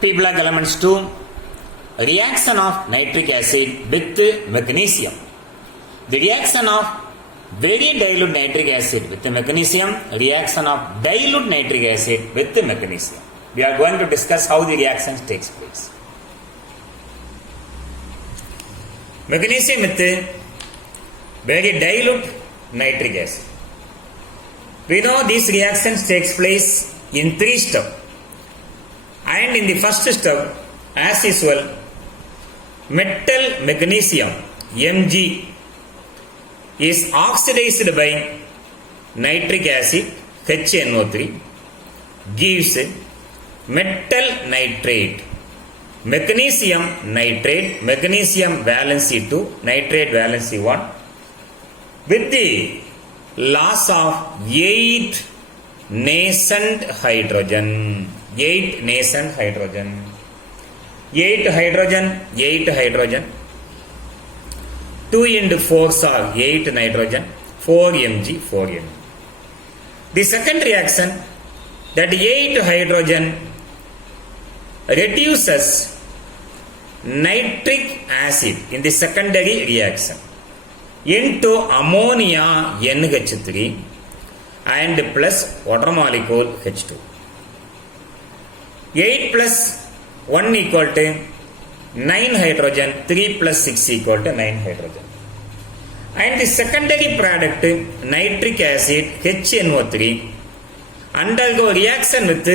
P block elements 2, reaction of nitric acid with magnesium. The reaction of very dilute nitric acid with the magnesium, reaction of dilute nitric acid with the magnesium. We are going to discuss how the reactions takes place. Magnesium with very dilute nitric acid. We know these reactions takes place in 3 steps. And in the first step, as usual, metal magnesium Mg is oxidized by nitric acid HNO3 gives metal nitrate, magnesium nitrate, magnesium valency 2, nitrate valency 1 with the loss of 8 nascent hydrogen. 8 nascent hydrogen. 8 hydrogen, 8 hydrogen. 2 into 4 are 8 nitrogen, 4 Mg, 4 Mg. The second reaction, that 8 hydrogen reduces nitric acid in the secondary reaction into ammonia NH3 and plus water molecule H2. 8 plus 1 equal to 9 hydrogen, 3 plus 6 equal to 9 hydrogen. And the secondary product, nitric acid HNO3, undergo reaction with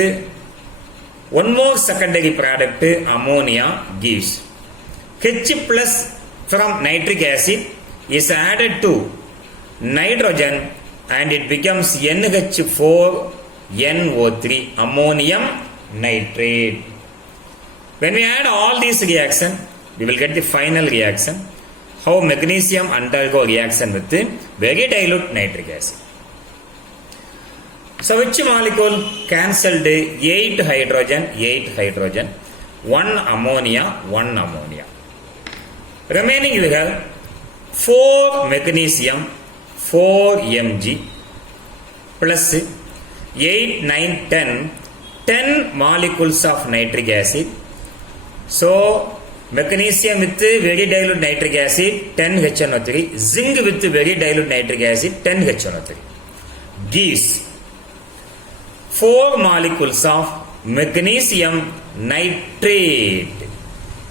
one more secondary product, ammonia, gives H plus from nitric acid is added to nitrogen and it becomes NH4NO3, ammonium nitrate. When we add all these reactions, we will get the final reaction, how magnesium undergo reaction with very dilute nitric acid. So which molecule cancelled? 8 hydrogen, 8 hydrogen, 1 ammonia, 1 ammonia. Remaining we have 4 magnesium, 4 Mg plus 8, 9, 10 molecules of nitric acid. So magnesium with very dilute nitric acid 10 HNO3, zinc with very dilute nitric acid 10 HNO3 gives 4 molecules of magnesium nitrate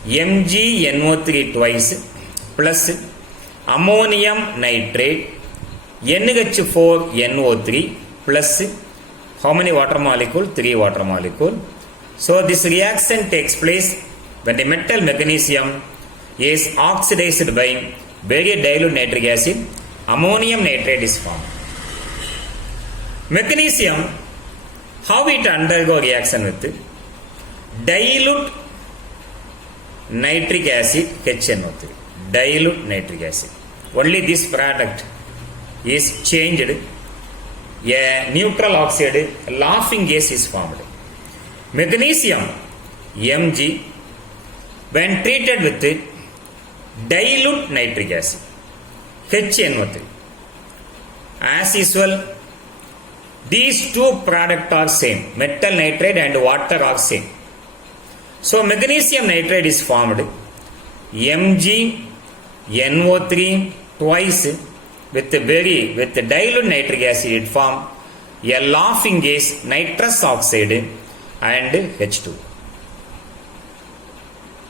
MgNO3 twice plus ammonium nitrate NH4NO3 plus how many water molecule? 3 water molecule. So this reaction takes place when the metal magnesium is oxidized by very dilute nitric acid, ammonium nitrate is formed. Magnesium, how it undergo reaction with dilute nitric acid HNO3, dilute nitric acid. Only this product is changed, a neutral oxide, laughing gas is formed. Magnesium Mg, when treated with dilute nitric acid HNO3, as usual, these two products are same, metal nitrate and water are same. So magnesium nitrate is formed, MgNO3 twice with dilute nitric acid it formed a laughing gas, nitrous oxide and H2.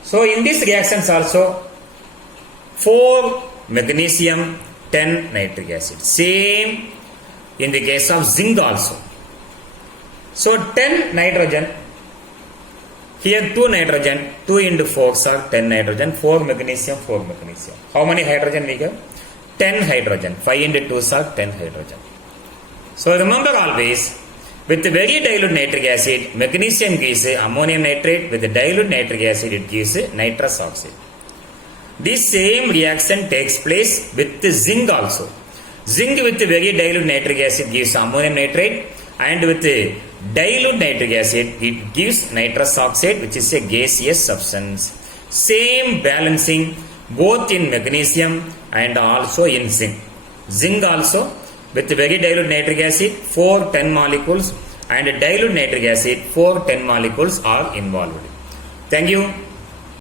So in these reactions also 4 magnesium, 10 nitric acid. Same in the case of zinc also. So 10 nitrogen, here 2 nitrogen, 2 into 4 are 10 nitrogen, 4 magnesium, 4 magnesium. How many hydrogen we have? 10 hydrogen. 5 into 2 are 10 hydrogen. So remember always, with very dilute nitric acid, magnesium gives ammonium nitrate, with dilute nitric acid it gives nitrous oxide. This same reaction takes place with zinc also. Zinc with very dilute nitric acid gives ammonium nitrate, and with dilute nitric acid it gives nitrous oxide, which is a gaseous substance. Same balancing both in magnesium and also in zinc. Zinc also with very dilute nitric acid 4 10 molecules and dilute nitric acid 4 10 molecules are involved. Thank you.